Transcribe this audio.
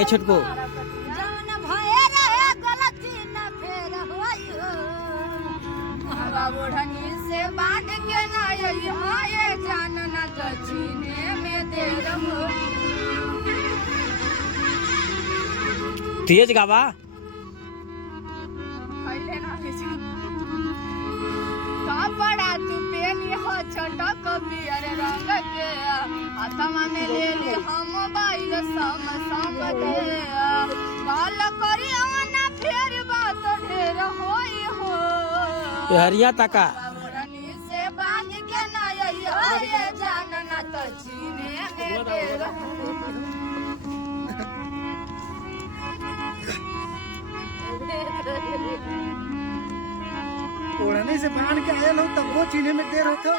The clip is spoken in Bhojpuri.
ए छोटको जौन भये रहे गलती न फेर होइयो हवा ओढ़नी से बांध के ना ये जान न दक्षिणे में देर हो तेज गावा कपड़ा तू पेनी हो छोटा कबियर रंग के हाथमा में ले ली हम मोबाइल सम सम दे काल करी ना फेर बात ढेर होई हो हरिया तका ओढ़नी से बांध के ना ये जान ना तो चीने में देर ओढ़ने से बांध के आया लो तब वो चीने में देर होता।